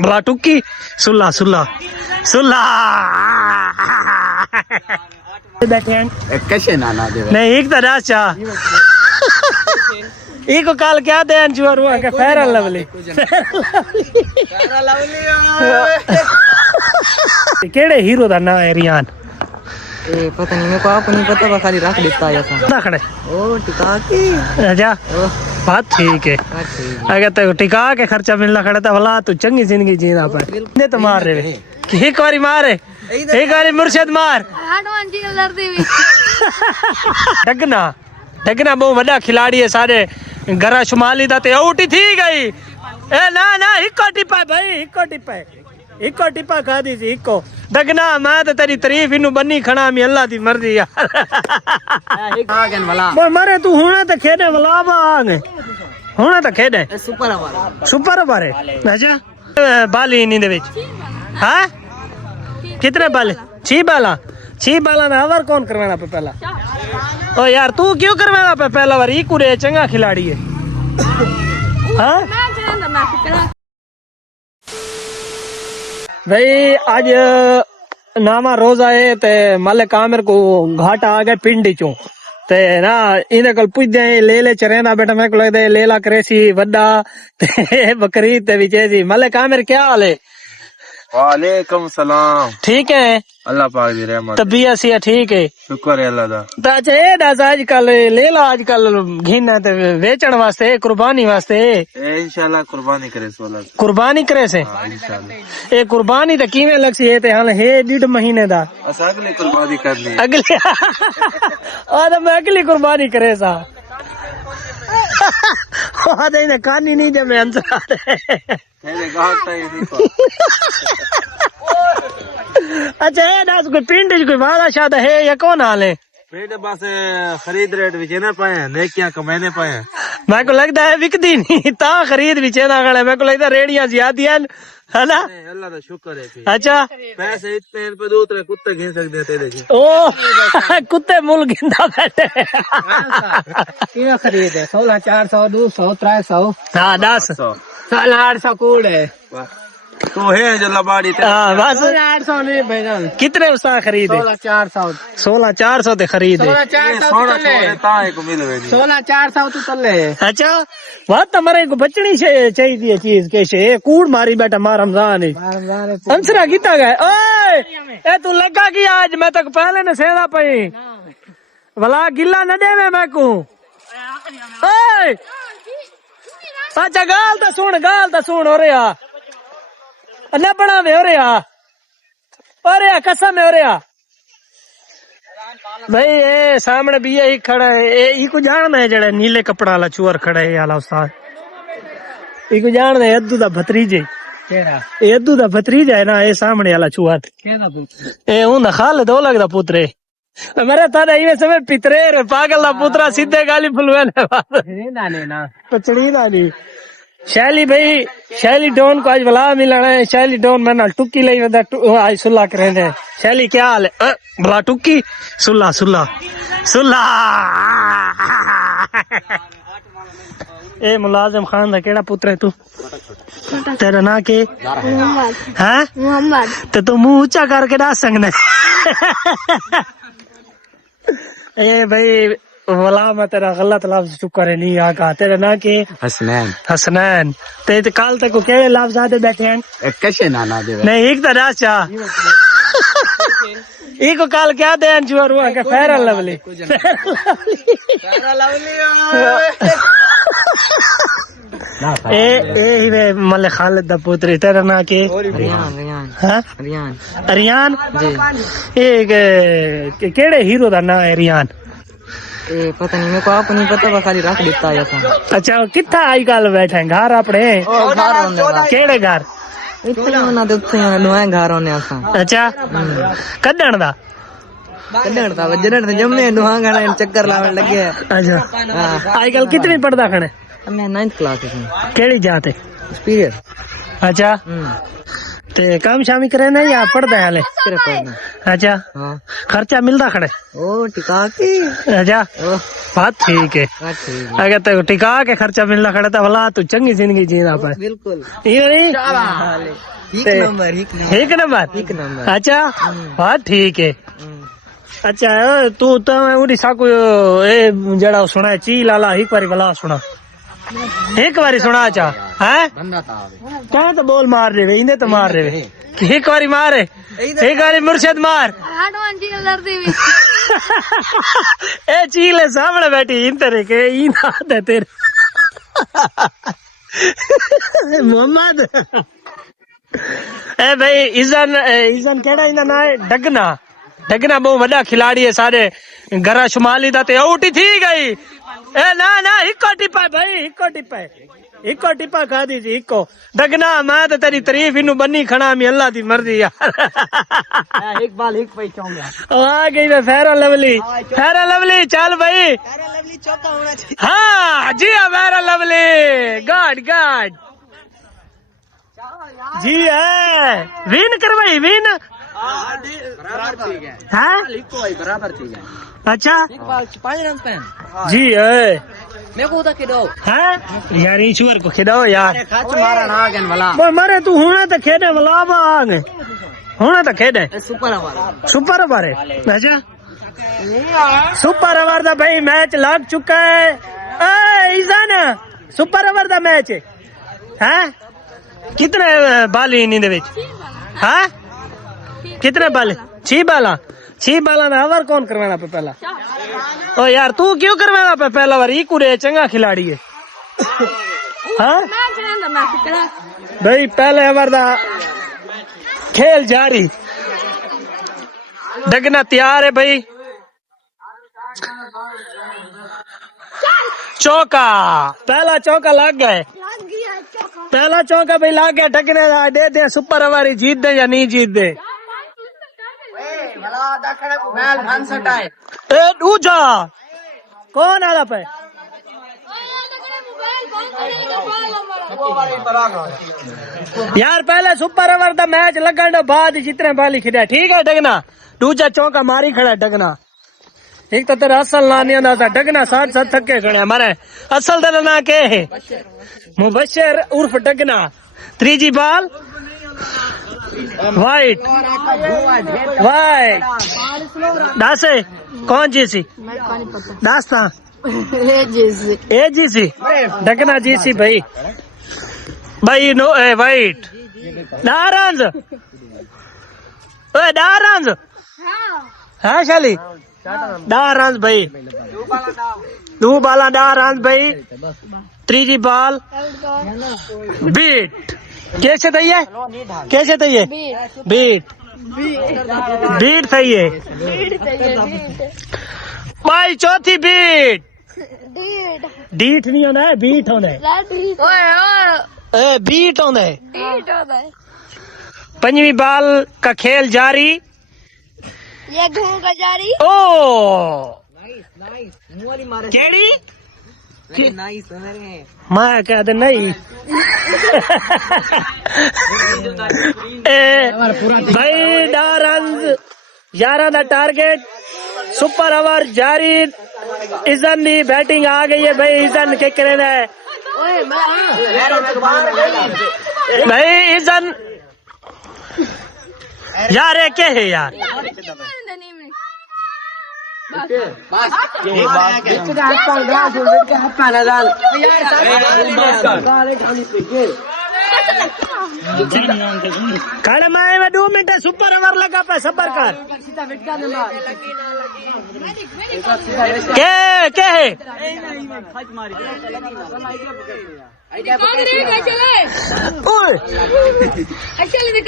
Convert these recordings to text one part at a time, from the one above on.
भला टुक्की सुल्ला सुल्ला सुल्ला बैठे हैं कैसे नाना दे नहीं एक तरह चा एक को काल क्या दे जुआर हुआ के फेयर लवली केड़े हीरो दा ना है रियान ए पता नहीं मेरे को आप नहीं पता खाली रख देता है ऐसा ना खड़े ओ टिका के अच्छा बात ठीक है अगर तो टिका के खर्चा मिलना खड़ा था भला तू चंगी जिंदगी जीना पर ने तो मार रहे एक बारी मारे एक बारी मुर्शिद मार डगना डगना बहुत बड़ा खिलाड़ी है सारे गरा शुमाली दा ते आउट ही थी गई ए ना ना इको टिपा भाई इको टिपा खा दी थी इको डगना मैं तो तेरी तारीफ इनु बन्नी खड़ा मी अल्लाह दी मर्जी यार बोल मारे तू हुणे तो खेडे वला बांग हुणे तो खेडे सुपर बारे अच्छा बाली नी दे विच हां कितने बाले 6 बाला ना ओवर कौन करवाना पे पहला ओ यार तू क्यों करवाना पे पहला बार ई कुरे चंगा खिलाड़ी है हां भाई आज नामा रोजा है ते मालिक आमिर को घाटा आ गए पिंडी चो ते ना इने कल पुजदे ले चरेंदा बेटा मैं को लगदा लेला करेसी वड्डा ते बकरी ते विचेसी मालिक आमिर क्या हाल है वालेकुम सलाम ठीक है अल्लाह पाक दी रहमत तबीयत सी ठीक है शुक्र है अल्लाह दा तो अच्छा ये दस आजकल लेला आजकल घिना ते वेचण वास्ते कुर्बानी वास्ते इंशाल्लाह कुर्बानी करे 16 कुर्बानी करे से इंशाल्लाह ये कुर्बानी तो किवें लगसी है ते हाल है 1.5 महीने दा असा अगली कुर्बानी करनी अगली आ मैं अगली कुर्बानी करे सा आदे ने कानी नहीं दे मैं अंदर तेरे घाटा ही नहीं अच्छा ये दस कोई पिंड कोई वादा शादा है या कौन हाल है पेड़ बस खरीद रेट विच ना पाए नेकियां कमाने पाए मैं को लगता है विकदी नहीं ता खरीद विच ना गले मैं को लगता रेड़ियां ज्यादा है ना अल्लाह दा शुक्र है अच्छा पैसे इतने पे दूसरे कुत्ते गिन सकते हैं तेरे जी ओ कुत्ते मुल गिंदा बैठे क्या खरीद है 16 400 200 300 हाँ 10 800 कूड़ है तो है जो लबाड़ी हाँ बस 800 नहीं भाईजान कितने उसका खरीद 16 400 ते खरीद 16 400 तो तले अच्छा वह तुम्हारे को बचनी चाहिए चीज कैसे कूड़ मारी बेटा मार रमजान अंसरा गीता गए ओए ए तू लगा कि आज मैं तक पहले न सेदा पई भला गिल्ला न देवे मैं को ओए अच्छा गाल तो सुन हो रहा न बना में हो रहा कसम में हो रहा भाई ये सामने भी यही खड़ा है ये को जान है जड़े नीले कपड़ा वाला चुअर खड़ा है आला उस्ताद ये को जान है अद्दू दा भतरीजे केरा ये अद्दू दा भतरीजा है ना ये सामने वाला चुअर केदा पुत्र ए उन खालिद ओ लगदा पुत्रे मेरा तादा ये समय पितरे रे पागल दा पुत्रा सीधे गाली फुलवे ने ना पचड़ी ना नहीं शैली भाई शैली डॉन को आज भला मिलना है शैली डॉन मैं टुक्की लाई वदा आज सुल्ला करे ने शैली क्या हाल है भला टुक्की सुल्ला सुल्ला सुल्ला ए मुलाजिम खान दा केड़ा पुत्र है तू तेरा ना के हैं मोहम्मद तो तू मुंह ऊंचा करके डाल सकने ए भाई वला मैं तेरा गलत लफ्ज शुक्र है नहीं आका तेरा ना के हसनैन ते काल तक को केड़े लफ्ज आते बैठे हैं कैसे नाना दे नहीं एक तरह चा एक को काल क्या दे जुआर हुआ के फेयर लवली ए ही वे मले खालिद दा पुत्री तेरा ना के रियान जी ए केड़े हीरो दा ना है रियान ए पता नहीं मेरे को आप नहीं पता खाली रख देता है ऐसा अच्छा किथा आई काल बैठे हैं घर अपने केड़े घर इतने ना तो नुआ घर होने ऐसा अच्छा कदण दा वजन ते जम्मे नुआ गाने चक्कर लावन लगे अच्छा आई काल कितनी पढ़दा खने मैं 9th क्लास में केड़ी जाते स्पीरियर अच्छा ते काम शामी करे ना या पढ़दा हाले सिर्फ पढ़ना अच्छा हाँ खर्चा मिलता खड़े ओ टिका के अच्छा ओ बात ठीक है हाँ, ठीक है अगर तो टिका के खर्चा मिलना खड़ा तो भला तू चंगी जिंदगी जीना पे बिल्कुल ये नहीं एक ते- नंबर एक नंबर अच्छा बात ठीक है हम्म। अच्छा तू तो उड़ी साकू ए जड़ा सुना ची लाला एक बारी भला सुना एक बारी सुना चा है बंदा था क्या तो बोल मार रहे इन्हें तो मार रहे एक बारी मार एक बारी मुर्शद मार ए चील है सामने बैठी इन तरह के इन हाथ है तेरे मोहम्मद ए भाई इजन केड़ा इंदा ना है डगना डगना बहुत वड्डा खिलाड़ी है सारे घरा शुमाली दा ते आउट ही थी गई ए ना ना इको टिपा भाई इको टिपा खा दी जी इको डगना मैं तो तेरी तारीफ इनु बन्नी खड़ा मी अल्लाह दी मर्जी यार एक बाल एक पे चाहूंगा आ गई मैं फेरा लवली चल भाई लवली चौका होना चाहिए हाँ जी हाँ फेरा लवली गाड जी है विन करवाई विन बराबर ठीक है हाँ लिखो भाई बराबर ठीक है अच्छा एक बाल 5 रन पे जी है मैं को तो किडो हैं यार ईश्वर को खिलाओ यार खच मारा ना गन वाला वो मरे तू होना तो खेने वाला बांग होना तो खेने सुपर हमारा सुपर ओवर है अच्छा सुपर ओवर दा भाई मैच लग चुका है ए ईजान सुपर ओवर दा मैच है कितने बाल इन दे विच हैं कितने बाल 6 बाला ना ओवर कौन करवाना पे पहला ओ यार तू क्यों करवाना पे पहला बार ई कुरे चंगा खिलाड़ी है हाँ भाई पहले ओवर दा खेल जारी डगना तैयार है भाई चौका पहला चौका लग गए पहला चौका भाई लग गया डगने दा दे दे सुपर ओवर ही जीत दे या नहीं जीत दे ए दूजा कौन आला पे यार पहले सुपर ओवर दा मैच लगन दे बाद जितने बाली खिड़ा ठीक है डगना दूजा चौका मारी खड़ा डगना एक तो तेरा असल ना नहीं आता डगना साथ थके खड़े हमारे असल तेरा ना के है मुबशर उर्फ डगना 3G बॉल वाइट दास कौन जीसी दास्ता ए जीसी डगना जीसी भाई नो ए वाइट डारंज ओए डारंज हाँ शाली डारंज भाई दो बाला डारंज भाई 3G बॉल बीट कैसे सही है कैसे सही है बीट सही है भाई चौथी बीट डीट नहीं होना है बीट होना है बीट होना है पंजवी बॉल का खेल जारी ये घूम का जारी ओ नाइस केड़ी नाइस मैं कहते नहीं भाई डारंज 11 दा टारगेट सुपर ओवर जारी इजन दी बैटिंग आ गई है भाई इजन के करे है भाई इजन यार ये क्या है यार खड़े में 2 मिनट सुपर ओवर लगा पे सबर कर क्या है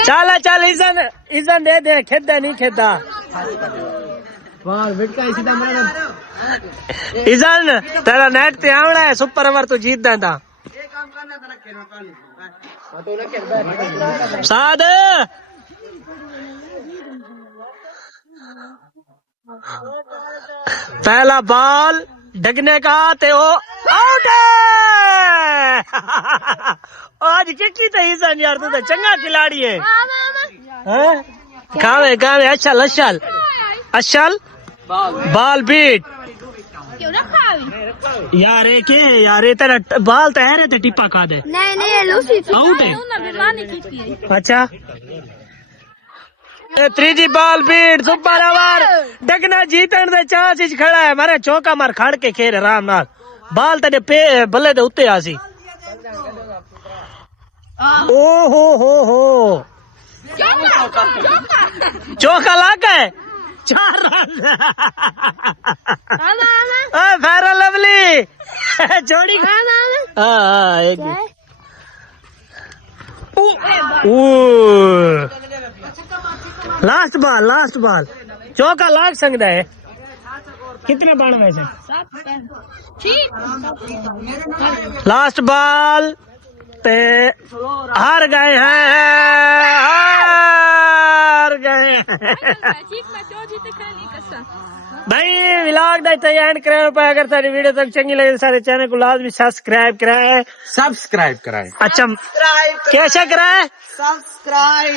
चल चल इजन दे दे खेदा नहीं खेदा इजन तेरा नेट ते आवना है सुपर ओवर तो जीत देता साद पहला बॉल डगने का ते ओ आउट है आज चिट्ठी तो इजन यार तू तो चंगा खिलाड़ी है हैं खावे खावे अशल अशल अशल बाल बीट क्यों ना खावी यार ये के यार ये तेरा बाल तो है रे ते टिप्पा खा दे नहीं नहीं लूसी आउट है ना बिरवानी की अच्छा ए त्रीजी बाल बीट सुपर ओवर डगना जीतन दे चांस इच खड़ा है मारे चौका मार खड़ के खेल आराम नाल बाल तेरे पे बल्ले दे उत्ते आसी ओ हो चौका लाग गए 4 रन फेरा लवली जोड़ी हाँ एक लास्ट बॉल चौका लाग सकता है कितने बन वैसे लास्ट बॉल ते हार गए भाई व्लॉग दा इतना एंड कराओ पे अगर सारी वीडियो तक चंगी लगे सारे चैनल को लाजमी सब्सक्राइब कराए सब्सक्राइब कराए अच्छा कैसे कराए सब्सक्राइब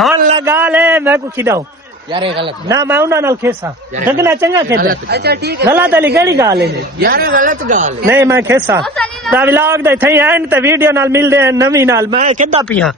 हाँ लगा ले मैं को खिदाऊ यार ये गलत ना मैं उन्हां नाल खेसा डगना चंगा खेदा अच्छा ठीक है गलत वाली केड़ी गल है यार ये गलत गाल है नहीं मैं खेसा दा व्लॉग दा इतना एंड ते वीडियो नाल मिलदे हैं नवी नाल मैं किदा पिया